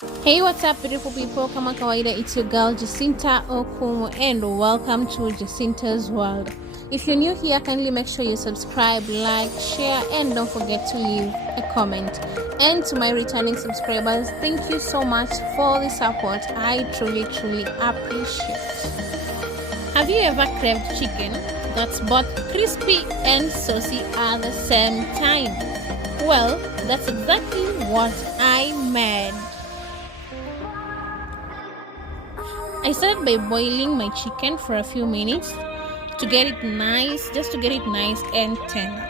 Hey, what's up, beautiful people? Kama kawaida, it's your girl Jacinta Okumu, and welcome to Jacinta's World. If you're new here, kindly make sure you subscribe, like, share, and don't forget to leave a comment. And to my returning subscribers, thank you so much for the support. I truly appreciate. Have you ever craved chicken that's both crispy and saucy at the same time? Well, that's exactly what I made. I started by boiling my chicken for a few minutes to get it nice, and tender.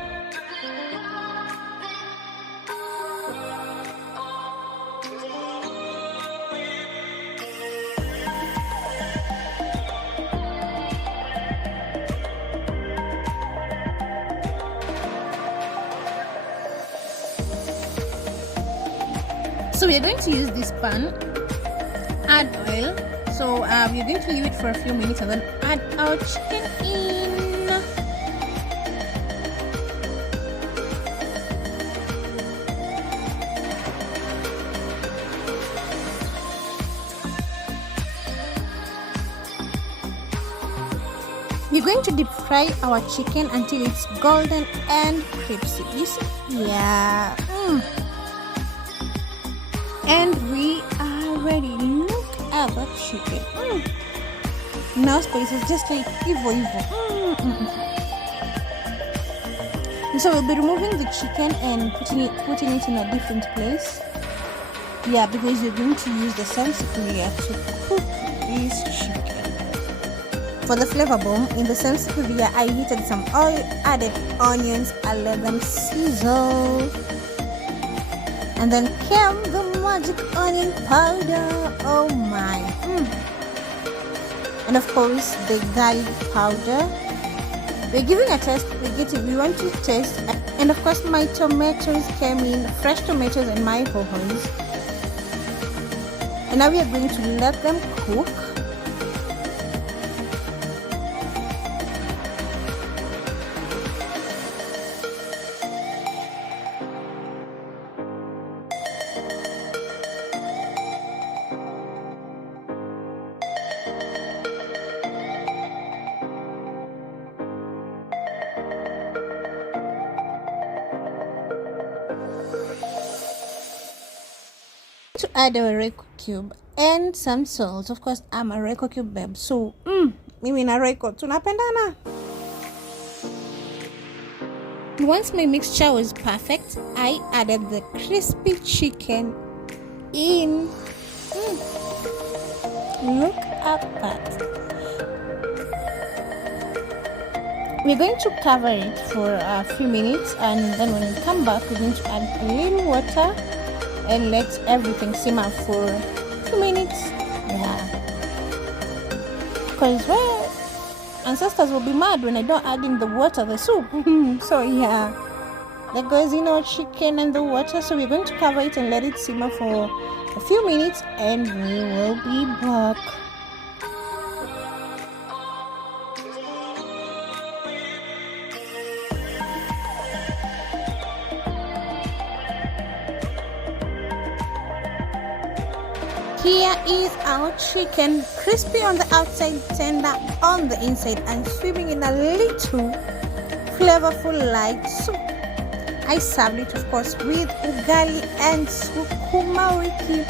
So we are going to use this pan, add oil. So we're going to leave it for a few minutes and then add our chicken in. We're going to deep fry our chicken until it's golden and crispy. You see? Yeah. And we are ready. Look at that chicken. Now spices just like evil. And so we'll be removing the chicken and putting it in a different place. Yeah, because you're going to use the saucy to cook this chicken. For the flavor bomb, in the saucy I heated some oil, added onions, and let them sizzle. And then came the magic onion powder. Oh my. And of course the garlic powder. We're giving a taste. We want to taste. And of course my tomatoes came in, fresh tomatoes and my hohos. And now we are going to let them cook. To add a Royco cube and some salt. Of course, I'm a Royco cube babe, so mimi na Royco tunapendana. Once my mixture was perfect, I added the crispy chicken in. Look at that. We're going to cover it for a few minutes, and then when we come back, we're going to add a little water and let everything simmer for a few minutes. Yeah, because well, ancestors will be mad when I don't add in the water, the soup. So yeah, that goes in our chicken and the water. So we're going to cover it and let it simmer for a few minutes, and we will be back. Here is our chicken, crispy on the outside, tender on the inside, and swimming in a little flavorful light soup. I served it, of course, with ugali and sukuma wiki.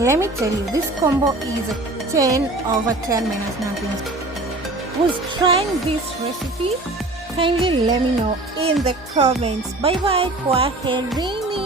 Let me tell you, this combo is a 10 over 10 minus nothing. Who's trying this recipe? Kindly let me know in the comments. Bye bye, kwaherini.